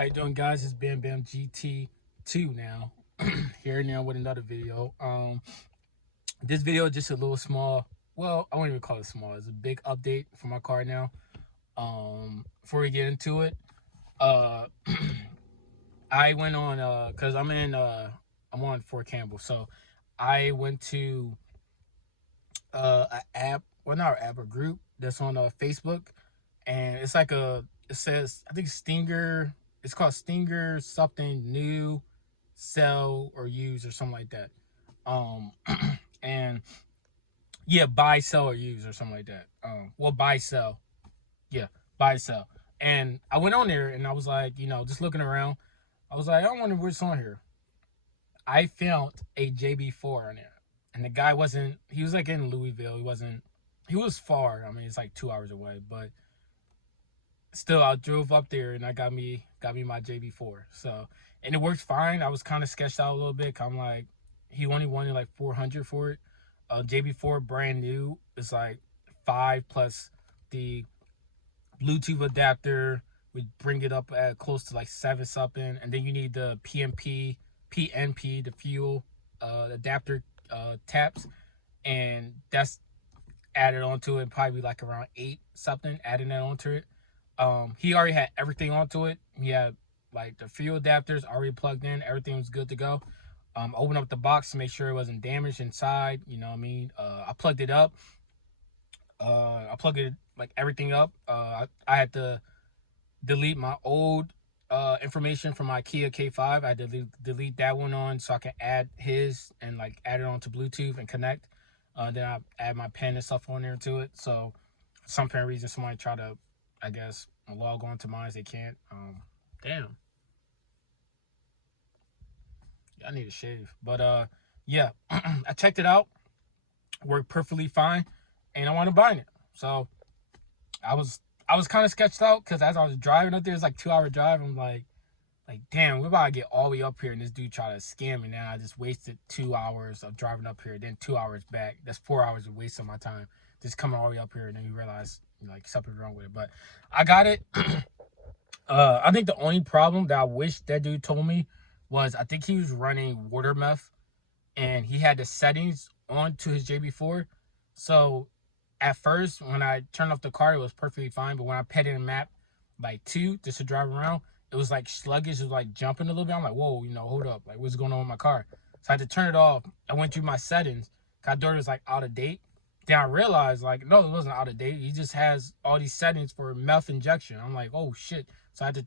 How you doing, guys? It's Bam Bam GT2 now. Here now with another video. This video is just a little small. Well, I won't even call it small. It's a big update for my car now. Before we get into it, uh, I went on cause I'm on Fort Campbell, so I went to an app, well not an app, a group that's on Facebook, and it's like it says I think Stinger. It's called Stinger something new, sell or use or something like that. Um, and yeah, buy, sell or use or something like that. Well, buy, sell, yeah, buy, sell. And I went on there and I was like, just looking around. I was like, I wonder what's on here. I found a JB4 on there, and the guy wasn't. He was like in Louisville. He wasn't. He was far. I mean, it's like 2 hours away, but still, I drove up there and I got me my JB4. So, and it worked fine. I was kind of sketched out a little bit. I'm like, he only wanted like 400 for it. JB4 brand new is like 5 plus the Bluetooth adapter would bring it up at close to like 7 something, and then you need the PNP, the fuel adapter taps, and that's added onto it, probably like around 8 something, adding that onto it. He already had everything onto it. He had like the fuel adapters already plugged in, everything was good to go. Open up the box to make sure it wasn't damaged inside, you know what I mean? I plugged it up. I plugged it like everything up. I had to delete my old information from my Kia K5. I had to delete that one on so I can add his and like add it onto Bluetooth and connect. Then I add my pen and stuff on there to it. So for some apparent reason, somebody try to, I guess, log on to mine. They can't. Damn. I need a shave. But yeah, I checked it out. Worked perfectly fine, and I wanted to buy it. So I was I was kind of sketched out because as I was driving up there, it's like 2 hour drive. I'm like damn, we're about to get all the way up here, and this dude tried to scam me. Now I just wasted 2 hours of driving up here, then 2 hours back. That's 4 hours of wasting my time just coming all the way up here, and then you realize like something's wrong with it. But I got it. I think the only problem that I wish that dude told me was I think he was running water meth, and he had the settings on to his JB4. So at first, when I turned off the car, it was perfectly fine. But when I put in a map like 2 just to drive around, it was like sluggish. It was like jumping a little bit. I'm like, whoa, hold up. Like, what's going on with my car? So I had to turn it off. I went through my settings. I thought it was like out of date. Then I realized, like, no, it wasn't out of date. He just has all these settings for meth injection. I'm like, oh shit. So I had to,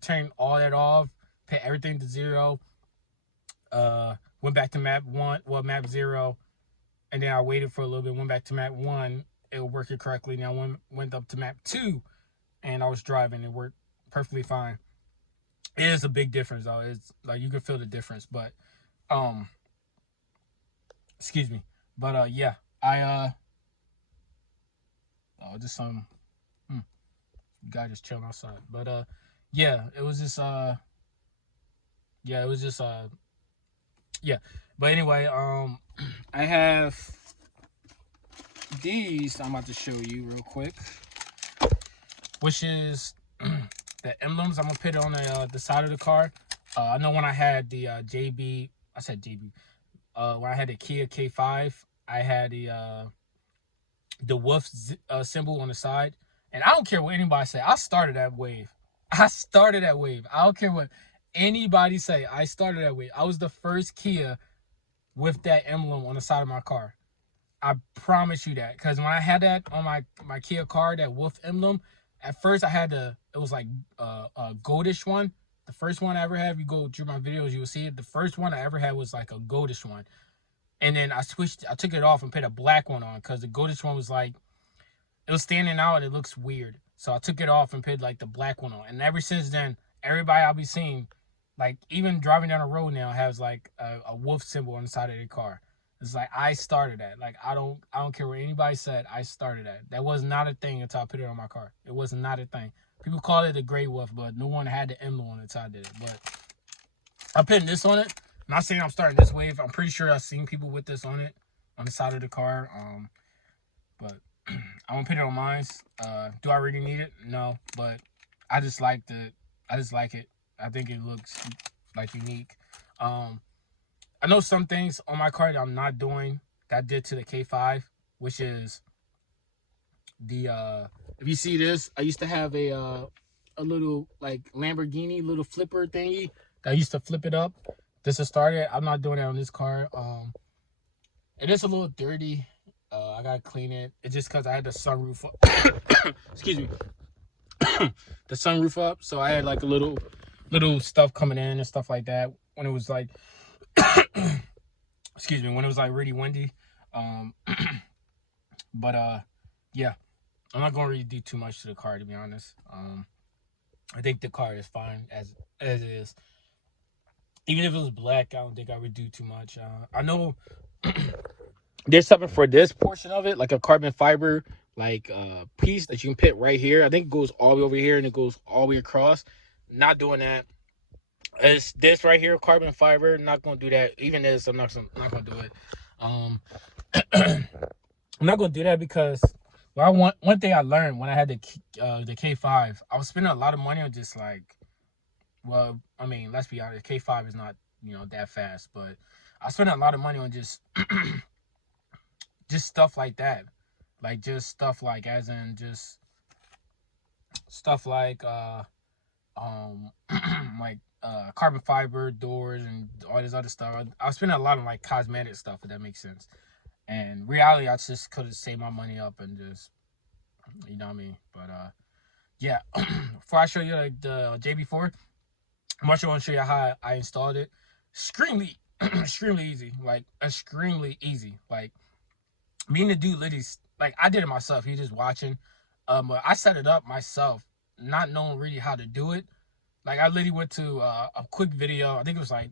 turn all that off, put everything to 0. Went back to map 1, well, map 0, and then I waited for a little bit, went back to map 1. It was working correctly. Now went up to map 2, and I was driving. It worked perfectly fine. It is a big difference though. It's like you can feel the difference, but um, excuse me. But yeah, oh, just some guy just chilling outside. But yeah, it was just yeah, it was just yeah. But anyway, I have these I'm about to show you real quick, which is the emblems. I'm gonna put it on the side of the car. I know when I had the JB, I said JB. When I had the Kia K5, I had the wolf symbol on the side, and I don't care what anybody say. I started that wave. I started that wave. I don't care what anybody say. I started that wave. I was the first Kia with that emblem on the side of my car. I promise you that, because when I had that on my Kia car, that wolf emblem, at first I had it was like a goldish one. The first one I ever had, if you go through my videos, you will see it. The first one I ever had was like a goldish one. And then I took it off and put a black one on because the goldish one was like, it was standing out and it looks weird. So I took it off and put like the black one on. And ever since then, everybody I'll be seeing, like even driving down the road now, has like a wolf symbol on the side of their car. It's like I started that. Like I don't care what anybody said. I started that. That was not a thing until I put it on my car. It was not a thing. People call it the gray wolf, but no one had the emblem on it until I did it. But I'm putting this on it. I'm not saying I'm starting this wave. I'm pretty sure I've seen people with this on it on the side of the car. But I'm gonna put it on mine. Do I really need it? No, but I just like it. I think it looks like unique. I know some things on my car that I'm not doing that I did to the K5, which is the if you see this, I used to have a little like Lamborghini little flipper thingy that I used to flip it up. This is started. I'm not doing that on this car. It is a little dirty. I gotta clean it. It's just because I had the sunroof up. Excuse me. The sunroof up, so I had like a little stuff coming in and stuff like that when it was like excuse me, when it was like really windy. Um but yeah, I'm not gonna really do too much to the car, to be honest. I think the car is fine as it is. Even if it was black, I don't think I would do too much. I know there's something for this portion of it, like a carbon fiber like piece that you can put right here. I think it goes all the way over here and it goes all the way across. Not doing that. It's this right here, carbon fiber. Not gonna do that. Even this, I'm not gonna do it. Um, I'm not gonna do that because one thing I learned when I had the K5, I was spending a lot of money on just like, well, I mean, let's be honest, K5 is not that fast, but I spent a lot of money on just just stuff like that, like just stuff like as in just stuff like like carbon fiber doors and all this other stuff. I was spending a lot on like cosmetic stuff, if that makes sense. And reality, I just could have saved my money up and just, you know what I mean. But yeah. Before I show you like the JB4, I'm actually want to show you how I installed it. Extremely, extremely easy. Like extremely easy. Like me and the dude literally, like I did it myself. He just watching. But I set it up myself, not knowing really how to do it. Like I literally went to a quick video. I think it was like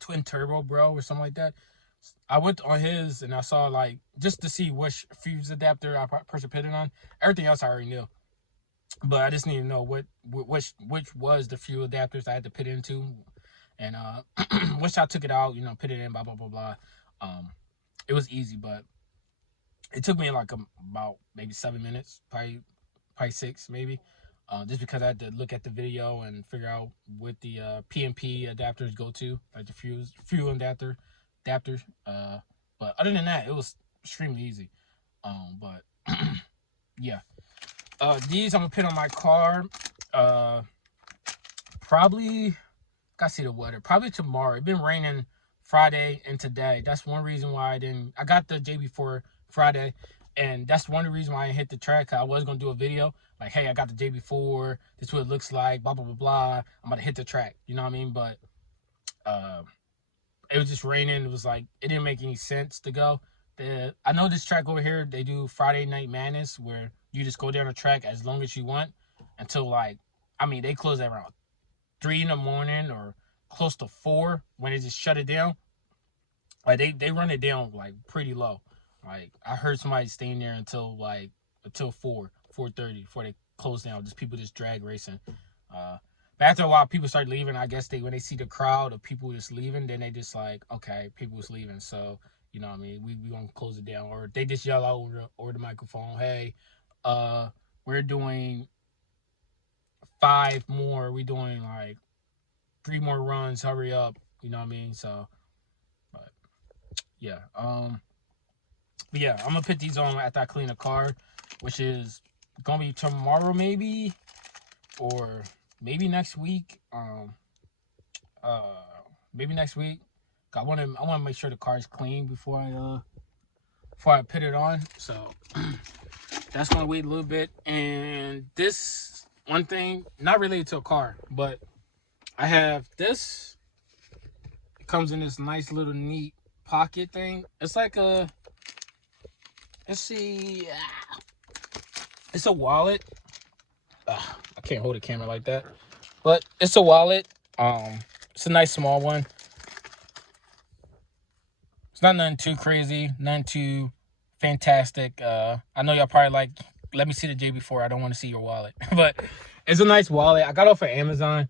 twin turbo bro or something like that. I went on his and I saw like just to see which fuse adapter I personally put it on. Everything else I already knew, but I just need to know which was the fuse adapters I had to put into, and once I took it out, put it in, blah blah blah blah. It was easy, but it took me like about maybe 7 minutes, probably 6 maybe. Just because I had to look at the video and figure out what the PMP adapters go to, like the fuel adapters. But other than that, it was extremely easy. But yeah, these I'm gonna put on my car. Probably gotta see the weather. Probably tomorrow. It's been raining Friday and today. That's one reason why I got the JB4 Friday, and that's one of the reasons why I hit the track. I was gonna do a video like, hey, I got the JB4. This is what it looks like. Blah blah blah blah. I'm gonna hit the track. You know what I mean? But it was just raining. It was like it didn't make any sense to go. I know this track over here. They do Friday Night Madness where you just go down the track as long as you want until like, I mean, they close at around 3 in the morning or close to 4 when they just shut it down. Like they run it down like pretty low. Like I heard somebody staying there until 4:30 before they close down. Just people just drag racing. But after a while, people start leaving. I guess when they see the crowd of people just leaving, then they just like, okay, people is leaving, so you know what I mean, we gonna close it down. Or they just yell out over the microphone, hey, we're doing 5 more. We're doing like 3 more runs. Hurry up. You know what I mean? So, but yeah. But yeah, I'm gonna put these on after I clean the car, which is gonna be tomorrow maybe, or maybe next week. Maybe next week. I want to make sure the car is clean before I put it on. So that's gonna wait a little bit. And this one thing, not related to a car, but I have this. It comes in this nice little neat pocket thing. It's like a, let's see, it's a wallet. I can't hold a camera like that, but it's a wallet. It's a nice small one. It's not nothing too crazy, nothing too fantastic. I know y'all probably like, let me see the JB4. I don't want to see your wallet, but it's a nice wallet. I got it off of Amazon.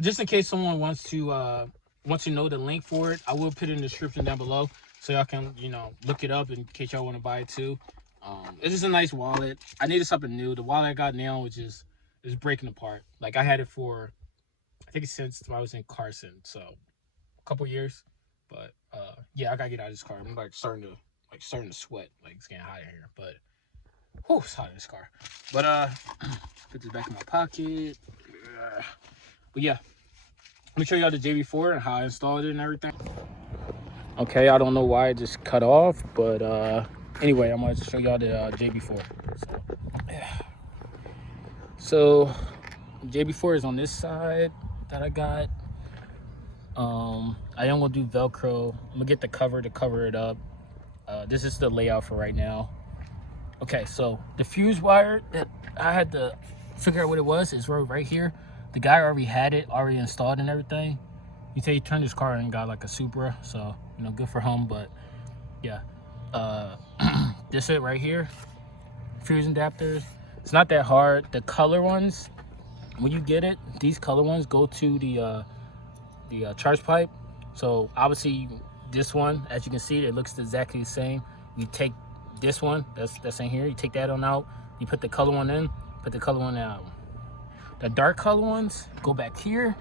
Just in case someone wants to know the link for it, I will put it in the description down below so y'all can look it up in case y'all want to buy it too. It's just a nice wallet. I needed something new. The wallet I got now was just it's breaking apart. Like I had it for, I think it's since I was in Carson, so a couple years. But yeah, I gotta get out of this car. I'm like starting to sweat. Like it's getting hot in here. But whew, it's hot in this car. But put this back in my pocket. But yeah, let me show y'all the JB4 and how I installed it and everything. Okay, I don't know why it just cut off, but anyway, I'm gonna show y'all the JB4. So JB4 is on this side that I got. I am gonna do Velcro. I'm gonna get the cover to cover it up. This is the layout for right now. Okay, so the fuse wire that I had to figure out what it was is right here. The guy already had it already installed and everything. You say he turned his car and got like a Supra, so you know, good for him. But yeah, this it right here. Fuse adapters. It's not that hard. The color ones, when you get it, these color ones go to the charge pipe. So obviously this one, as you can see, it looks exactly the same. You take this one that's in here, you take that one out, you put the color one in, put the color one out. The dark color ones go back here.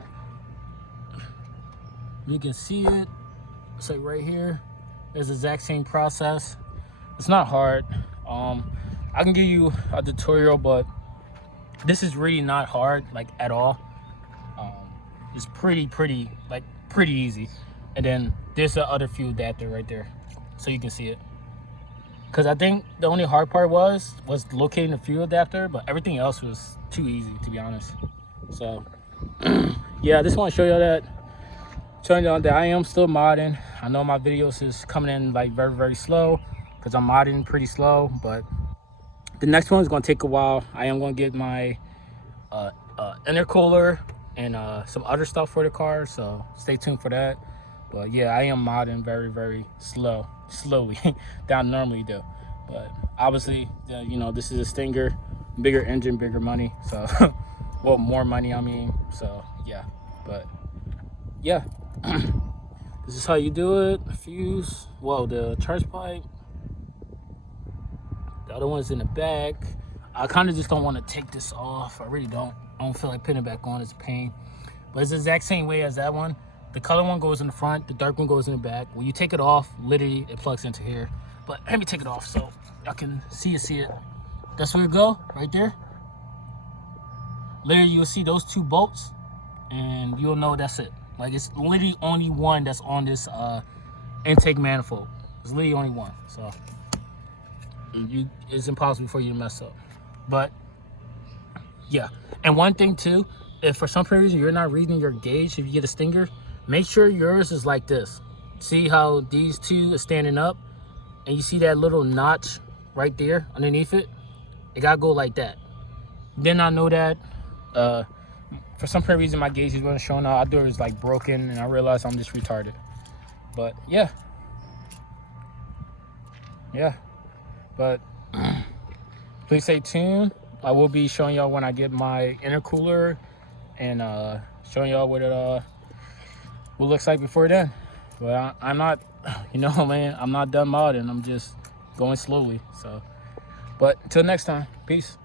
You can see it. It's like right here. It's the exact same process. It's not hard. I can give you a tutorial, but this is really not hard, like at all. It's pretty easy. And then there's the other fuse adapter right there, so you can see it. Because I think the only hard part was locating the fuse adapter, but everything else was too easy, to be honest. So yeah, I just want to show y'all that. Showing y'all that I am still modding. I know my videos is coming in like very slow because I'm modding pretty slow, but the next one is going to take a while. I am going to get my intercooler and some other stuff for the car, so stay tuned for that. But yeah, I am modding very slowly than I normally do. But obviously, you know, this is a Stinger, bigger engine, bigger money, so well, more money, I mean. So yeah, but yeah, this is how you do it. Fuse, well, the charge pipe. The other one's in the back. I kind of just don't want to take this off. I really don't. I don't feel like putting it back on. It's a pain. But it's the exact same way as that one. The color one goes in the front. The dark one goes in the back. When you take it off, literally it plugs into here. But let me take it off so y'all can see it. That's where it go, right there. Literally, you'll see those two bolts, and you'll know that's it. Like, it's literally only one that's on this intake manifold. It's literally only one. So it's impossible for you to mess up. But yeah, and one thing too, if for some reason you're not reading your gauge, if you get a Stinger, make sure yours is like this. See how these two are standing up, and you see that little notch right there underneath it? It gotta go like that. Then I know that for some reason my gauge wasn't showing up. I thought it was like broken, and I realized I'm just retarded. But yeah, but please stay tuned. I will be showing y'all when I get my intercooler and showing y'all what it looks like before then. But I'm not, you know, man, I'm not done modding. I'm just going slowly. So, but until next time, peace.